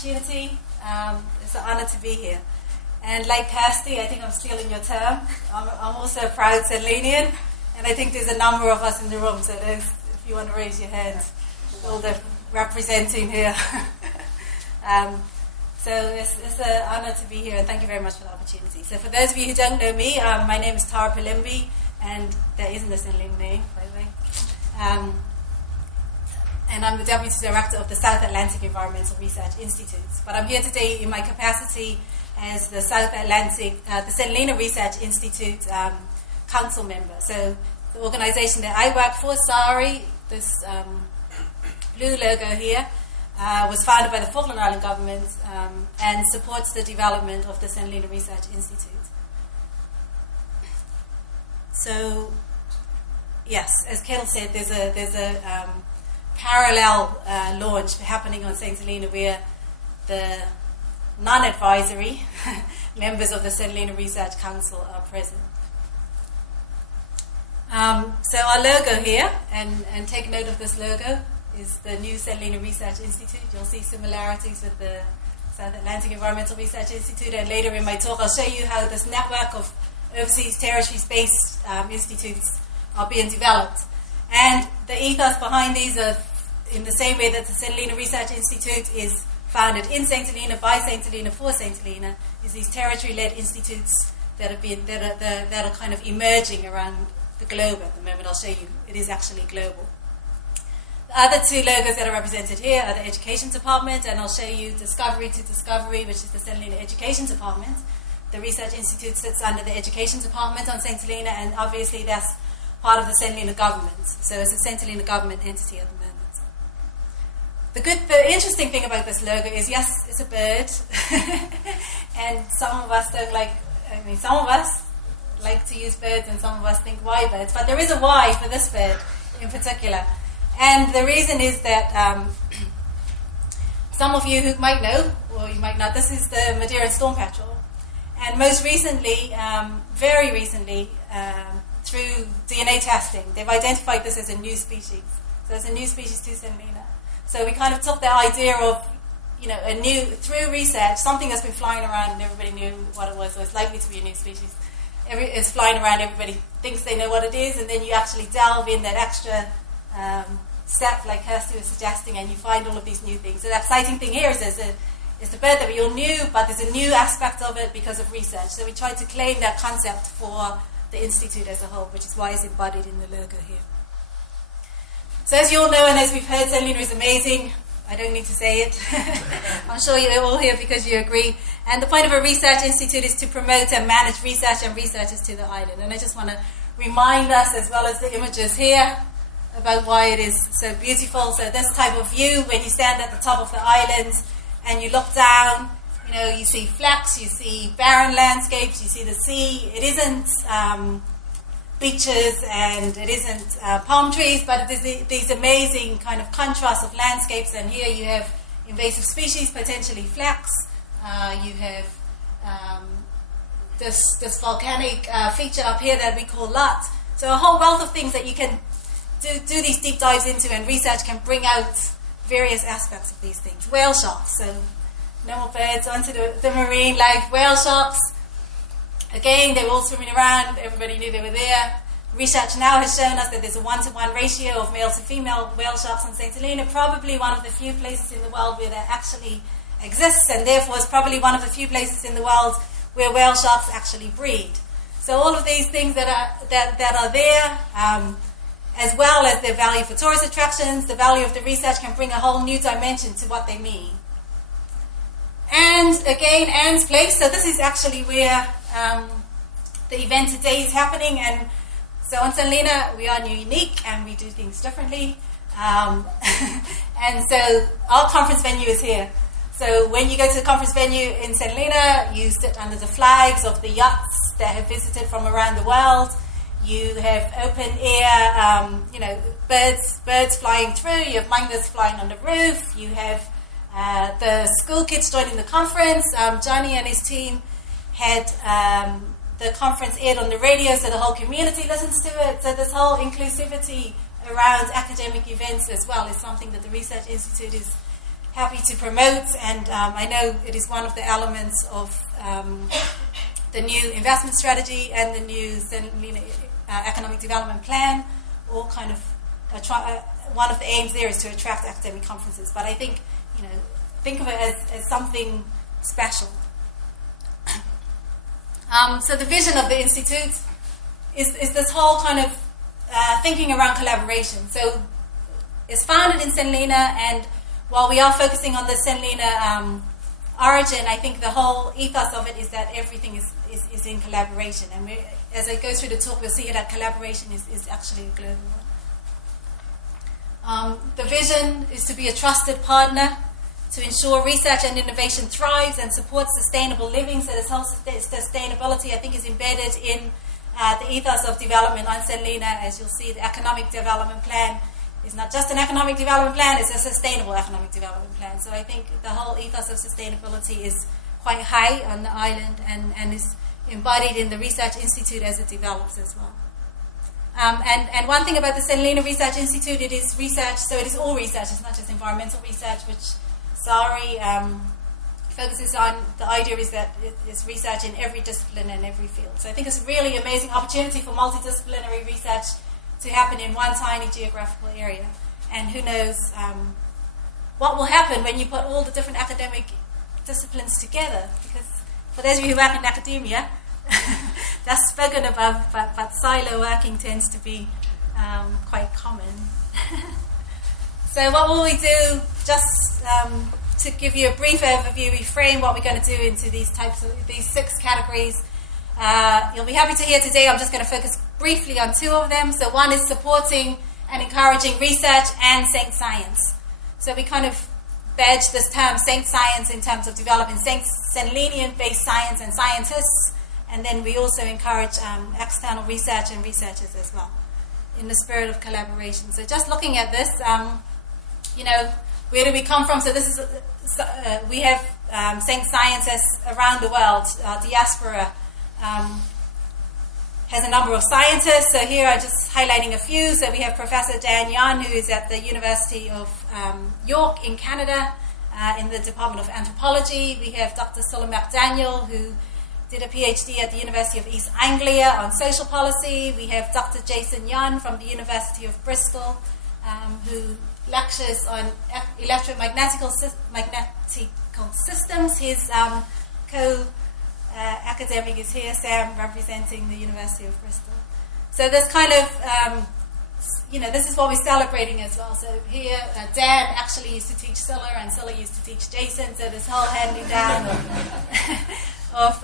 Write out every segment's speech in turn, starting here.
opportunity. It's an honor to be here. And like Kirsty, I think I'm stealing your term. I'm also a proud St Helenian, and I think there's a number of us in the room, so if you want to raise your hands, all the representing here. So it's an honor to be here, and thank you very much for the opportunity. So for those of you who don't know me, my name is Tara Pelembe, and there isn't a St Helenian name, by the way. And I'm the Deputy Director of the South Atlantic Environmental Research Institute. But I'm here today in my capacity as the St Helena Research Institute Council member. So the organization that I work for, SARI, this blue logo here, was founded by the Falkland Island government and supports the development of the St Helena Research Institute. So, yes, as Kettle said, there's a parallel launch happening on St Helena where the non-advisory members of the St Helena Research Council are present. So our logo here, and take note of this logo, is the new St Helena Research Institute. You'll see similarities with the South Atlantic Environmental Research Institute, and later in my talk I'll show you how this network of overseas territory-based institutes are being developed. And the ethos behind these are in the same way that the St Helena Research Institute is founded in St Helena, by St Helena, for St Helena, is these territory-led institutes that are kind of emerging around the globe at the moment. I'll show you, it is actually global. The other two logos that are represented here are the Education Department, and I'll show you Discovery to Discovery, which is the St Helena Education Department. The Research Institute sits under the Education Department on St Helena, and obviously that's part of the St Helena government. So it's a St Helena government entity at the moment. The interesting thing about this logo is, yes, it's a bird, and some of us don't like, some of us like to use birds, and some of us think why birds, but there is a why for this bird in particular. And the reason is that some of you who might know, or you might not, this is the Madeira Storm Petrel. And most recently, very recently, through DNA testing, they've identified this as a new species. So it's a new species to St Helena. So we kind of took the idea of, through research, something that's been flying around and everybody knew what it was, so it's likely to be a new species. It's flying around, everybody thinks they know what it is, and then you actually delve in that extra step, like Kirsty was suggesting, and you find all of these new things. So the exciting thing here is the bird that we all knew, but there's a new aspect of it because of research. So we tried to claim that concept for the Institute as a whole, which is why it's embodied in the logo here. So as you all know, and as we've heard, St Helena is amazing. I don't need to say it. I'm sure you're all here because you agree. And the point of a research institute is to promote and manage research and researchers to the island. And I just want to remind us, as well as the images here, about why it is so beautiful. So this type of view, when you stand at the top of the island and you look down, you see flecks, you see barren landscapes, you see the sea. It isn't beaches and it isn't palm trees, but it is these amazing kind of contrasts of landscapes. And here you have invasive species, potentially flecks. You have this volcanic feature up here that we call LUT. So a whole wealth of things that you can do these deep dives into, and research can bring out various aspects of these things. Whale sharks, so no more birds, onto the marine life. Whale sharks, again, they were all swimming around, everybody knew they were there. Research now has shown us that there's a 1-to-1 ratio of male to female whale sharks on St Helena, probably one of the few places in the world where that actually exists, and therefore is probably one of the few places in the world where whale sharks actually breed. So all of these things that are there, as well as their value for tourist attractions, the value of the research can bring a whole new dimension to what they mean. And again, Anne's Place, so this is actually where the event today is happening. And so on St Helena, we are unique and we do things differently. And so our conference venue is here. So when you go to the conference venue in St Helena, you sit under the flags of the yachts that have visited from around the world. You have open air, birds flying through. You have miners flying on the roof. You have the school kids joining the conference. Johnny and his team had the conference aired on the radio, so the whole community listens to it. So this whole inclusivity around academic events as well is something that the Research Institute is happy to promote, and I know it is one of the elements of the new investment strategy and the new St Helena economic development plan. All kind of one of the aims there is to attract academic conferences. But I think, think of it as something special. So the vision of the Institute is this whole kind of thinking around collaboration. So it's founded in St Helena, and while we are focusing on the St Helena origin, I think the whole ethos of it is that everything is in collaboration. And as I go through the talk, we'll see that collaboration is actually a global one. The vision is to be a trusted partner to ensure research and innovation thrives and supports sustainable living. So this whole sustainability, I think, is embedded in the ethos of development on St Helena. As you'll see, the economic development plan is not just an economic development plan, it's a sustainable economic development plan. So I think the whole ethos of sustainability is quite high on the island and is embodied in the Research Institute as it develops as well. And one thing about the St Helena Research Institute, it is research, so it is all research, it's not just environmental research, which Sari focuses on. The idea is that it is research in every discipline and every field. So I think it's a really amazing opportunity for multidisciplinary research to happen in one tiny geographical area. And who knows what will happen when you put all the different academic disciplines together. Because for those of you who work in academia, that's spoken about, but silo working tends to be quite common. So what will we do? Just to give you a brief overview, we frame what we're going to do into these 6 categories. You'll be happy to hear today, I'm just going to focus briefly on 2 of them. So one is supporting and encouraging research and Saint Science. So we kind of badge this term Saint Science in terms of developing St Helenian based science and scientists, and then we also encourage external research and researchers as well in the spirit of collaboration. So just looking at this, where do we come from? So this is we have St Scientists around the world. Our diaspora has a number of scientists. So here I'm just highlighting a few. So we have Professor Dan Yan, who is at the University of York in Canada in the Department of Anthropology. We have Dr. Suleiman Daniel, who did a PhD at the University of East Anglia on social policy. We have Dr. Jason Yun from the University of Bristol, who lectures on electromagnetical systems. His co-academic is here, Sam, representing the University of Bristol. So this kind of, this is what we're celebrating as well. So here, Dan actually used to teach Scylla, and Scylla used to teach Jason. So this whole handing down of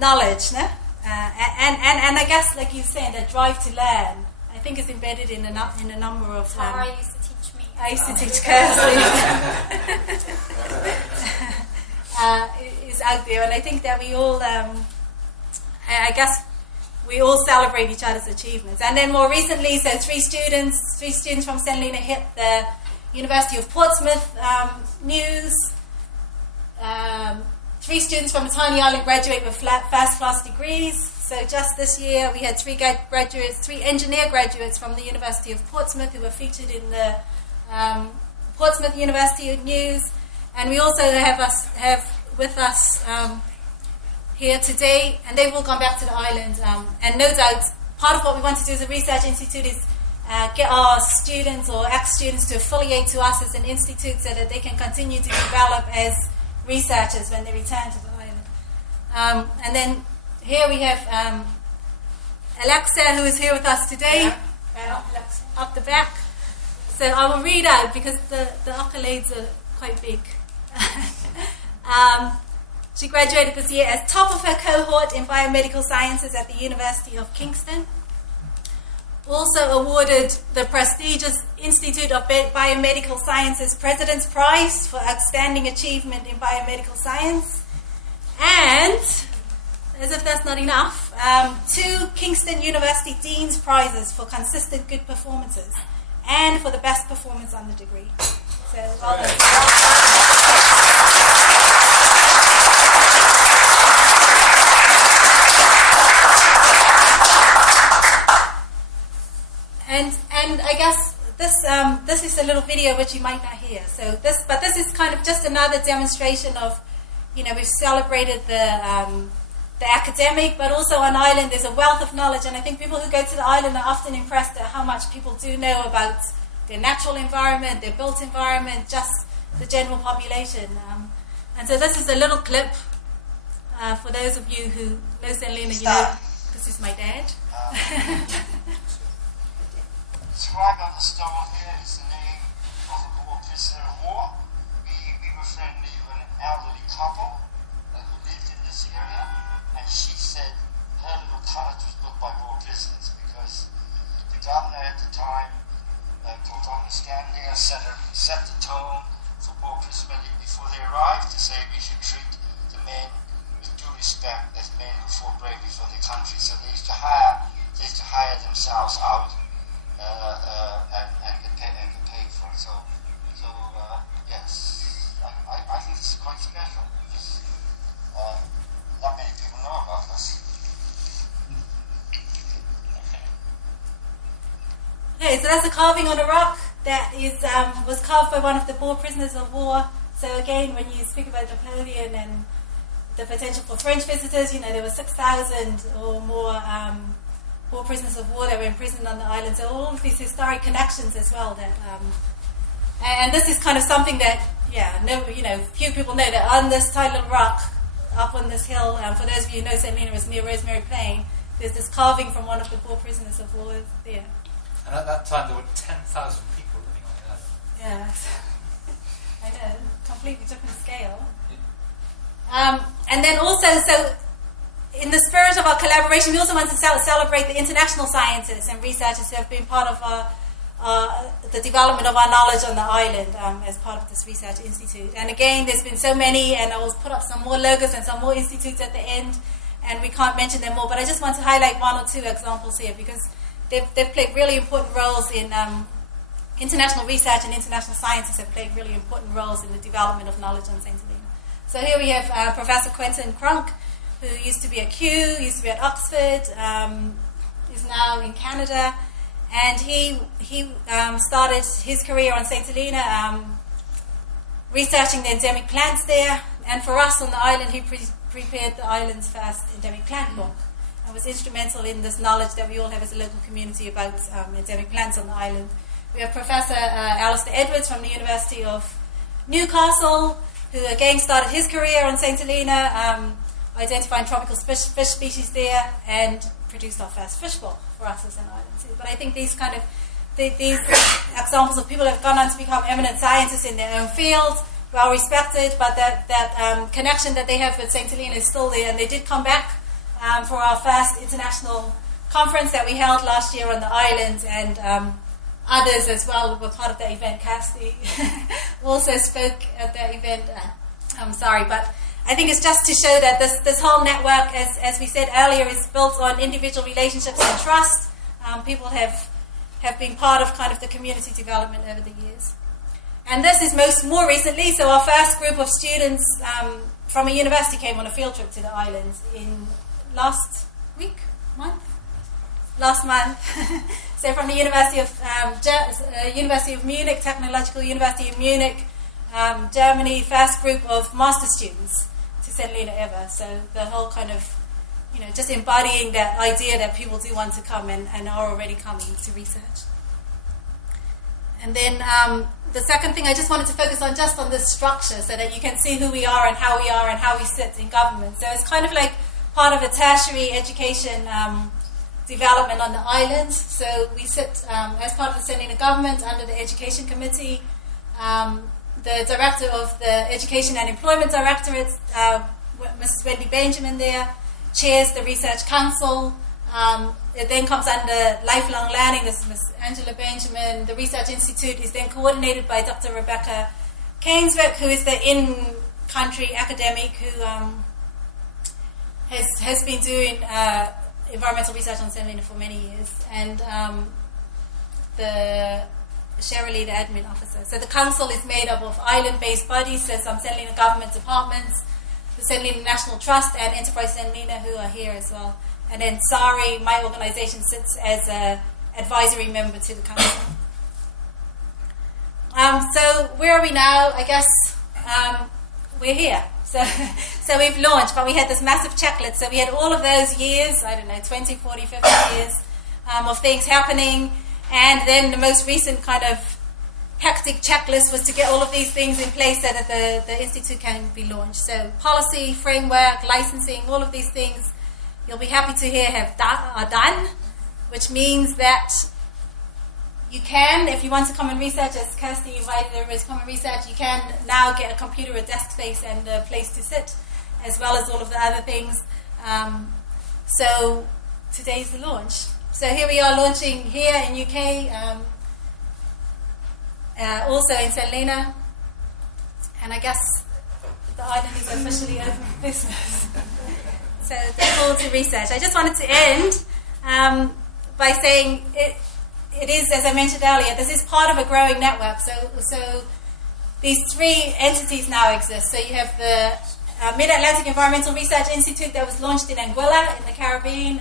knowledge, no? And I guess, like you said, the drive to learn, I think is embedded in a number of... Tara used to teach me. I used to teach courses. Is out there, and I think that we all, I guess, we all celebrate each other's achievements. And then more recently, so three students from St Helena hit the University of Portsmouth news. 3 students from a tiny island graduate with first-class degrees. So just this year, we had 3 engineer graduates from the University of Portsmouth who were featured in the Portsmouth University News. And we also have with us here today, and they've all gone back to the island. And no doubt, part of what we want to do as a research institute is get our students or ex-students to affiliate to us as an institute so that they can continue to develop as researchers when they return to the island. And then here we have Alexa, who is here with us today, up the back. So I will read out because the accolades are quite big. She graduated this year as top of her cohort in biomedical sciences at the University of Kingston. Also awarded the prestigious Institute of Biomedical Sciences President's Prize for Outstanding Achievement in Biomedical Science. And, as if that's not enough, 2 Kingston University Dean's Prizes for consistent good performances and for the best performance on the degree. So, well done. And I guess this this is a little video which you might not hear. So this is kind of just another demonstration of, we've celebrated the academic, but also on island there's a wealth of knowledge, and I think people who go to the island are often impressed at how much people do know about their natural environment, their built environment, just the general population. And so this is a little clip for those of you who know St Helena, this is my dad. Scribe on the stone here is the name of a war prisoner of war. We were friendly with an elderly couple who lived in this area, and she said her little cottage was built by war prisoners because the governor at the time, Colton Stanley, set the tone for war prisoners before they arrived to say we should treat the men with due respect as men who fought bravely for their country. So they used to hire themselves out and get paid for it. So yes, I think this is quite special. Because, not many people know about this. Okay, so that's a carving on a rock that was carved by one of the Boer prisoners of war. So again, when you speak about Napoleon and the potential for French visitors, there were 6,000 or more Boer prisoners of war that were imprisoned on the island. So all of these historic connections as well. And this is kind of something that, few people know that on this tiny little rock up on this hill, for those of you who know St Helena is near Rosemary Plain, there's this carving from one of the Boer prisoners of war there. And at that time there were 10,000 people living on the island. Yeah, I know, completely different scale. And then also, so in the spirit of our collaboration, we also want to celebrate the international scientists and researchers who have been part of the development of our knowledge on the island as part of this research institute. And again, there's been so many, and I will put up some more logos and some more institutes at the end, and we can't mention them all, but I just want to highlight one or two examples here because they've played really important roles in international research, and international scientists have played really important roles in the development of knowledge on St Helena. So here we have Professor Quentin Cronk, who used to be at Kew, used to be at Oxford, is now in Canada, and he started his career on St Helena researching the endemic plants there, and for us on the island he prepared the island's first endemic plant book and was instrumental in this knowledge that we all have as a local community about endemic plants on the island. We have Professor Alistair Edwards from the University of Newcastle, who again started his career on St Helena, identifying tropical fish species there, and produced our first fish book for us as an island too. But I think these examples of people who have gone on to become eminent scientists in their own fields, well respected, but that connection that they have with St Helena is still there, and they did come back for our first international conference that we held last year on the island, and others as well were part of that event. Cassidy also spoke at that event. I'm sorry, but I think it's just to show that this whole network, as we said earlier, is built on individual relationships and trust. People have been part of kind of the community development over the years. And this is more recently, so our first group of students from a university came on a field trip to the island in last month. So from the University of Munich, Technological University of Munich, Germany, first group of master students to St Helena ever. So the whole kind of, just embodying that idea that people do want to come and are already coming to research. And then the second thing I just wanted to focus on, just on this structure, so that you can see who we are and how we sit in government. So it's kind of like part of a tertiary education development on the island. So we sit as part of the St Helena government under the Education Committee. The director of the Education and Employment Directorate, Mrs. Wendy Benjamin there, chairs the Research Council. It then comes under Lifelong Learning. This is Ms. Angela Benjamin. The Research Institute is then coordinated by Dr. Rebecca Kainswick, who is the in-country academic who has been doing environmental research on St Helena for many years. And the Shirley, the admin officer. So the council is made up of island-based bodies, so some St Helena government departments, the St Helena National Trust, and Enterprise St Helena, who are here as well. And then SARI, my organization, sits as an advisory member to the council. So where are we now? I guess we're here. So we've launched, but we had this massive checklist. So we had all of those years, 20, 40, 50 years of things happening. And then the most recent kind of hectic checklist was to get all of these things in place so that the Institute can be launched. So policy, framework, licensing, all of these things, you'll be happy to hear are done, which means that you can, if you want to come and research, as Kirsty invited everybody to come and research, you can now get a computer, a desk space, and a place to sit, as well as all of the other things. So today's the launch. So here we are launching here in UK, also in St Helena, and I guess the island is officially open for business. So the call to research. I just wanted to end by saying it is, as I mentioned earlier, this is part of a growing network. So these three entities now exist. So you have the Mid-Atlantic Environmental Research Institute that was launched in Anguilla in the Caribbean.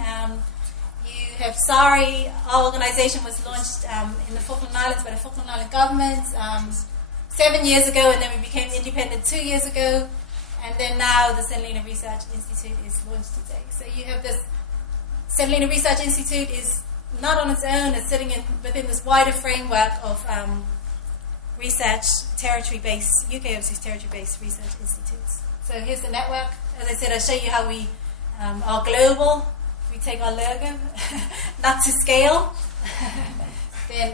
You have SARI, our organization was launched in the Falkland Islands by the Falkland Island government 7 years ago, and then we became independent 2 years ago. And then now the St Helena Research Institute is launched today. So you have this, St Helena Research Institute is not on its own, it's sitting within this wider framework of research, territory-based, UK overseas territory-based research institutes. So here's the network. As I said, I'll show you how we are global. If we take our logo, not to scale, then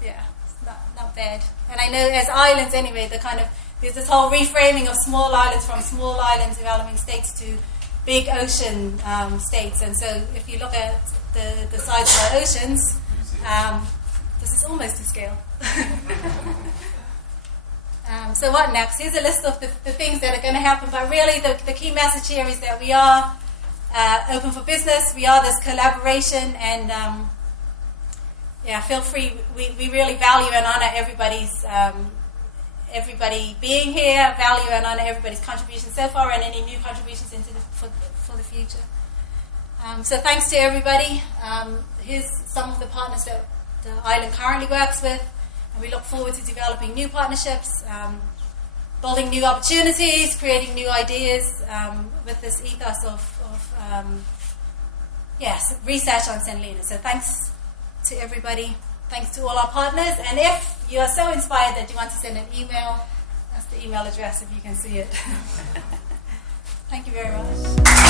it's not bad. And I know as islands anyway, there's this whole reframing of small islands from small island developing states to big ocean states. And so if you look at the size of our oceans, this is almost to scale. So what next? Here's a list of the things that are going to happen. But really the key message here is that we are open for business. We are this collaboration, and feel free. We really value and honor everybody being here, value and honor everybody's contributions so far and any new contributions for the future. So thanks to everybody. Here's some of the partners that the island currently works with, and we look forward to developing new partnerships, building new opportunities, creating new ideas with this ethos of research on St Helena. So thanks to everybody. Thanks to all our partners. And if you are so inspired that you want to send an email, that's the email address if you can see it. Thank you very much.